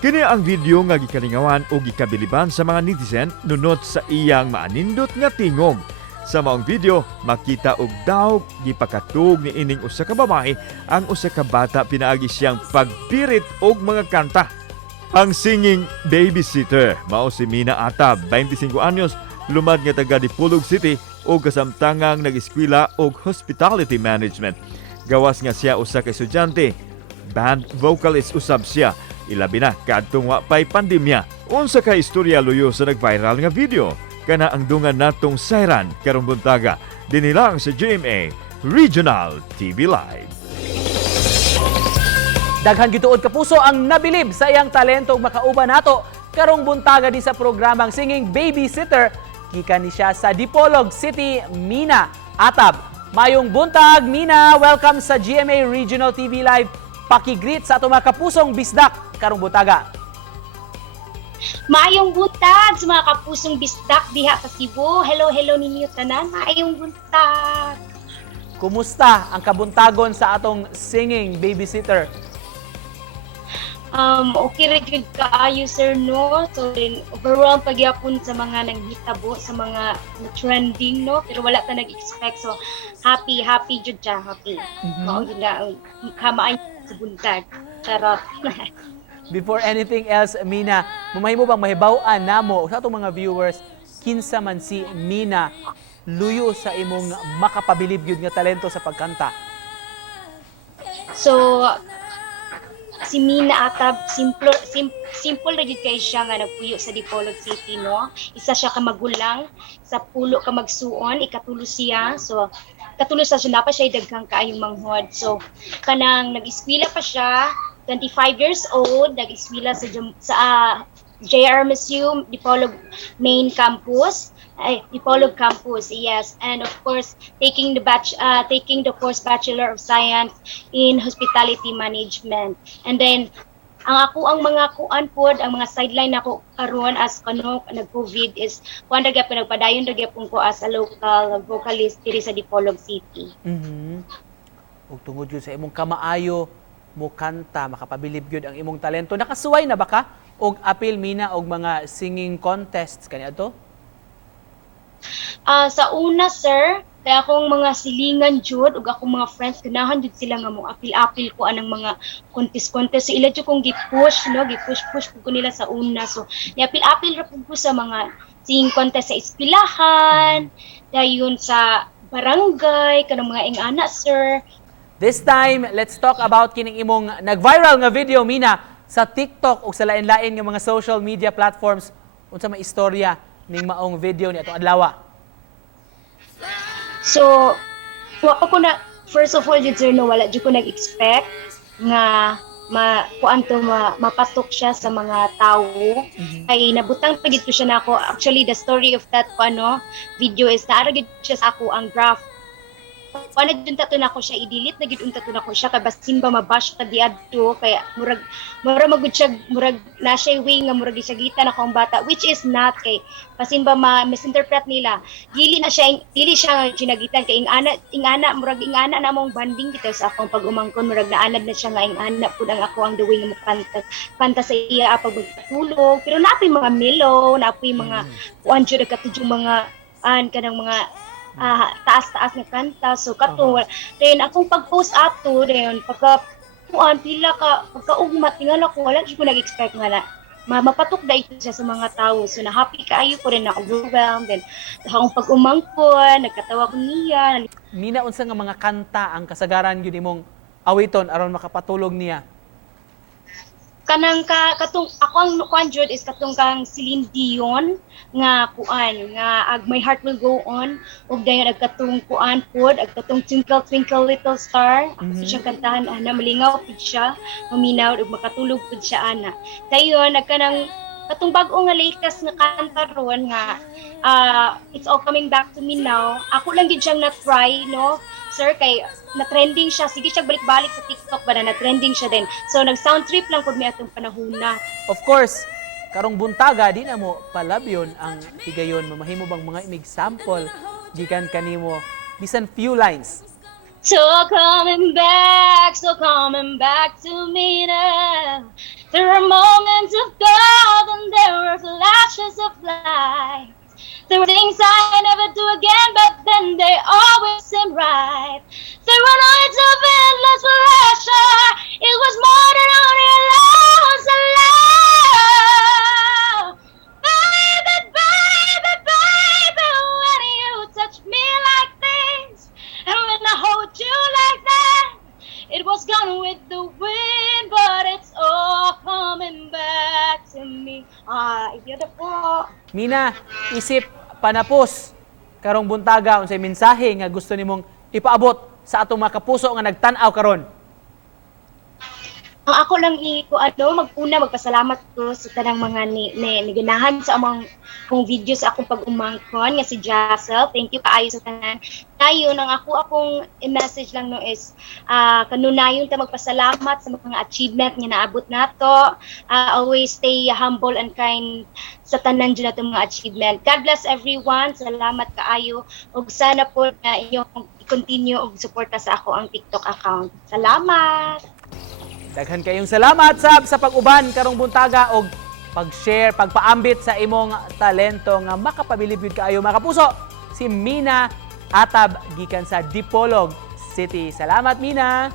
Kini ang video nga gikalingawan o gikabiliban sa mga netizen nunot sa iyang maanindot nga tingog. Sa maong video, makita og daw gipakatug ni ining usa ka babae ang usa ka bata pinaagi siyang pagpirit og mga kanta. Ang singing babysitter mao si Mina Atab, 25 anyos, lumad nga taga Dipolog City o kasamtangang nag-eskwela og hospitality management. Gawas nga siya usa ka estudyante, band vocalist usab siya. Ilabi na kadtong wa pay pandemya. Unsa ka istorya luyo sa nag-viral nga video? Kana ang dungan natong sayran karong buntaga dinilang sa GMA Regional TV Live. Daghan gituod ka puso ang nabilib sa iyang talento ug makauban nato karong buntaga di sa programang Singing Babysitter. Gikan ni siya sa Dipolog City, Mina Atab. Mayong buntag, Mina. Welcome sa GMA Regional TV Live. Paki-greet sa ato mga kapusong bisdak karong buntaga. Maayong buntag sa mga kapusong bisdak diha sa Cebu. Hello ninyo tanan. Maayong buntag. Kumusta ang kabuntagon sa atong Singing Babysitter? Okay ra gyud kaayo sir no. So then overwhelmed pagyapon sa mga nanghitabo sa mga trending no, pero wala ta nag-expect. So happy jud siya, happy. Mao gyud na kamay sa buntag. Charot. Before anything else, Mina, mamahimo bang mahibaw-an namo sa atong mga viewers kinsa man si Mina luyo sa imong makapabilib gyud nga talento sa pagkanta? So si Mina Atab, simple ra gyud kay siya nga nagpuyo sa Dipolog City no. Isa siya ka magulang, sa pulo ka magsuon, ikatulo siya. So katulo sa siya pa siya daghang kaayong manghod. So kanang nag-eskwela pa siya, 25 years old, nag-eskwela sa JR Museum Dipolog Main Campus. Dipolog Campus, yes, and of course taking the course Bachelor of Science in Hospitality Management. And then ang mga kuan pod, ang mga sideline nako karon as nag-COVID is kuan ra gyud nagpadayon ra gyud ko as a local vocalist diri sa Dipolog City. Ug tungod yun sa imong kamaayo mo kanta, makapabilib gyud ang imong talento. Nakasuway na ba ka og apil Mina og mga singing contests kaniadto? Sa una sir, kaya akong mga silingan jud ug akong mga friends ganahan jud sila nga mo apil-apil ko anang mga contest. So ila jud kong gi-push ko nila sa una. So niapil-apil ra pud ko sa mga singing contest sa eskwelahan, dayon sa barangay kanang mga ingana sir. This time, let's talk about kining imong nag-viral nga video Mina sa TikTok ug sa lain-lain nga mga social media platforms. Unsa may istorya ning maong video ni atong adlaw? So, first of all, sir, no, wala dyan ko nag-expect nga mapatok siya sa mga tao. Kay nabutang pagit ko siya na ako. Actually, the story of that video is naaragid siya sa ako ang draft. Paano dun tato na ko siya i-delete na gid unta na ko siya kay basin ba mabash ta diadto kaya murag magud siya murag na siya way nga murag gisagitan ako ang bata, which is not kay basin ba misinterpret nila dili siya ginagitan kay ingana murag ingana na mong banding dito sa akong pag-umangkon murag naanad na siya nga ingana pud ang ako ang the way nga kanta sa iya pag magtulog, pero napoy mga mellow, napoy mga kuan jud katudyo mga kanang mga taas-taas na kanta. So kato then akong pag-post ato then pagkaugmat tingala ko wala ko nag-expect nga na mapatok da ito siya sa mga tao. So na happy kaayo ko rin na overwhelmed then akong pag-umangkon nagkatawa ko niya. Mina, unsa nga mga kanta ang kasagaran gyud imong awiton aron makapatulog niya? Kanang katong ako ang kuan jud is katong kang Celine Dion nga kuan nga My Heart Will Go On ug dayon katong kuan pod katong Twinkle Twinkle Little Star. Ako siya kantahan ana malingaw pud siya, maminaw ug makatulog pud siya ana. Dayon nagkanang katong bag-o nga latest nga kanta ron nga It's All Coming Back to Me Now. Ako lang gid siyang na-try no. Sir, kay na-trending siya. Sige siya balik-balik sa TikTok ba na na-trending siya din. So, nag-sound trip lang po may atong panahuna. Of course, karong buntaga, di na mo palabyon ang higayon. Mamahimo bang mga example gikan kanimo bisan few lines? So coming back to me now. There were moments of gold and there were flashes of light. There were things I never do again, but then they always seem right. There were nights of endless pleasure. It was more than only love's love. Baby, baby, baby, when you touch me like this, and when I hold you like that, it was gone with the wind, but it's all coming back to me. Yun na po. Mina, isip panapos karong buntaga unsay mensahe nga gusto nimong ipaabot sa atong mga kapuso nga nagtan-aw karon. Ang ako lang magpasalamat ko sa tanang mga niganahan sa among kong video sa akong pag-umangkon nga si Jassel. Thank you kaayo sa tanan. Tayo nang akong i-message lang no is kanunayon ta magpasalamat sa mga achievement nga naabot nato. Always stay humble and kind sa tanan dyan nato mga achievement. God bless everyone. Salamat kaayo ug sana po na inyong i-continue og suporta sa ako ang TikTok account. Salamat. Daghan kayong salamat sa pag-uban karong buntaga og pag-share, pagpaambit sa imong talento nga makapabilib kaayo mga kapuso. Si Mina Atab gikan sa Dipolog City. Salamat Mina.